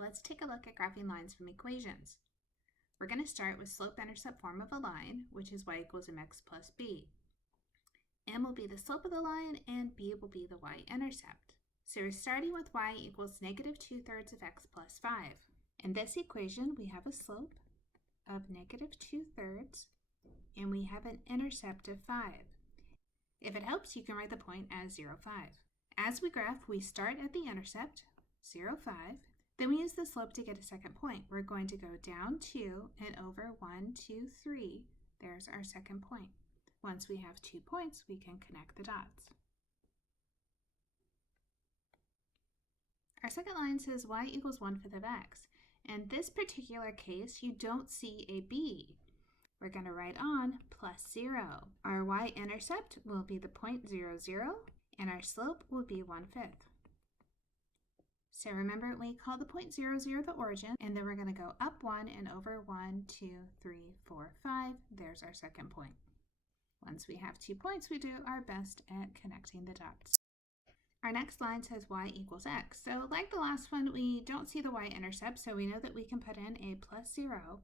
Let's take a look at graphing lines from equations. We're going to start with slope-intercept form of a line, which is y equals mx plus b. M will be the slope of the line, and b will be the y-intercept. So we're starting with y equals negative 2/3 of x plus 5. In this equation, we have a slope of negative 2/3, and we have an intercept of 5. If it helps, you can write the point as 0, 5. As we graph, we start at the intercept, 0, 5. Then we use the slope to get a second point. We're going to go down 2 and over 1, 2, 3. There's our second point. Once we have 2 points, we can connect the dots. Our second line says y equals 1/5 of x. In this particular case, you don't see a b. We're going to write on plus 0. Our y-intercept will be the point 0, 0, and our slope will be 1/5. So remember, we call the point 0, 0 the origin, and then we're going to go up 1 and over 1, 2, 3, 4, 5. There's our second point. Once we have 2 points, we do our best at connecting the dots. Our next line says y equals x. So like the last one, we don't see the y-intercept, so we know that we can put in a plus 0.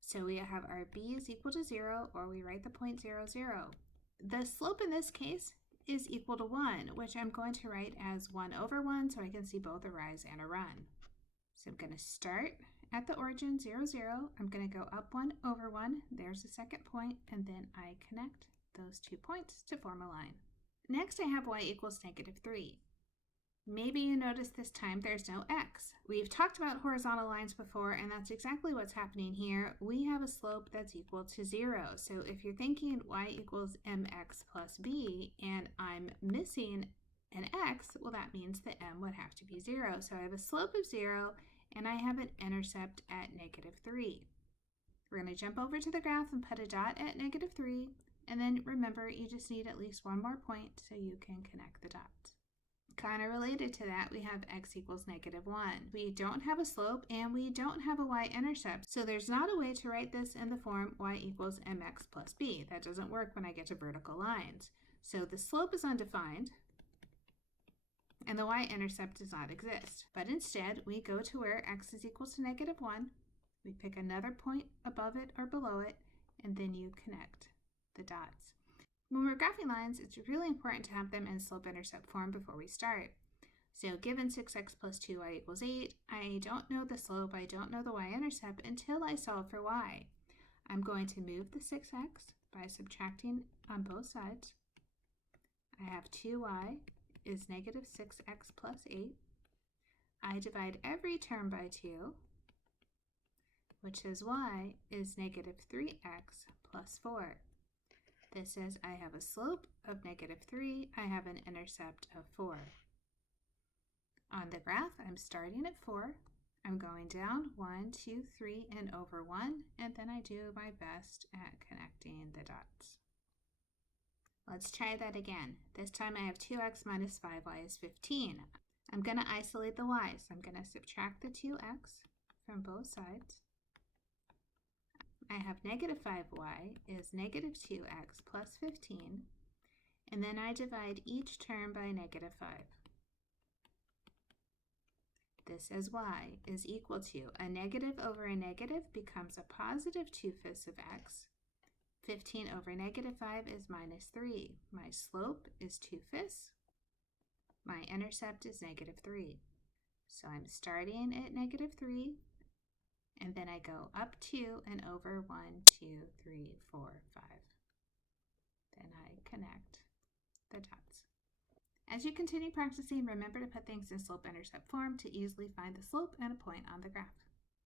So we have our b is equal to 0, or we write the point 0, 0. The slope in this case is equal to 1, which I'm going to write as 1 over 1, so I can see both a rise and a run. So I'm going to start at the origin 0, 0. I'm going to go up 1 over 1. There's the second point, and then I connect those 2 points to form a line. Next, I have y equals negative 3. Maybe you notice this time there's no x. We've talked about horizontal lines before, and that's exactly what's happening here. We have a slope that's equal to 0. So if you're thinking y equals mx plus b, and I'm missing an x, well, that means that m would have to be 0. So I have a slope of 0, and I have an intercept at negative 3. We're going to jump over to the graph and put a dot at negative 3, and then remember, you just need at least one more point so you can connect the dots. Kind of related to that, we have x equals negative 1. We don't have a slope and we don't have a y-intercept, so there's not a way to write this in the form y equals mx plus b. That doesn't work when I get to vertical lines. So the slope is undefined and the y-intercept does not exist. But instead, we go to where x is equal to negative 1. We pick another point above it or below it, and then you connect the dots. When we're graphing lines, it's really important to have them in slope-intercept form before we start. So given 6x plus 2y equals 8, I don't know the slope, I don't know the y-intercept until I solve for y. I'm going to move the 6x by subtracting on both sides. I have 2y is negative 6x plus 8. I divide every term by 2, which says y is negative 3x plus 4. This says I have a slope of negative 3, I have an intercept of 4. On the graph, I'm starting at 4, I'm going down 1, 2, 3, and over 1, and then I do my best at connecting the dots. Let's try that again. This time I have 2x minus 5y is 15. I'm going to isolate the y, so I'm going to subtract the 2x from both sides. I have negative 5y is negative 2x plus 15, and then I divide each term by negative 5. This says y is equal to a negative over a negative becomes a positive 2/5 of x. 15 over negative 5 is minus 3. My slope is 2/5. My intercept is negative 3. So I'm starting at negative 3. And then I go up 2 and over 1, 2, 3, 4, 5. Then I connect the dots. As you continue practicing, remember to put things in slope-intercept form to easily find the slope and a point on the graph.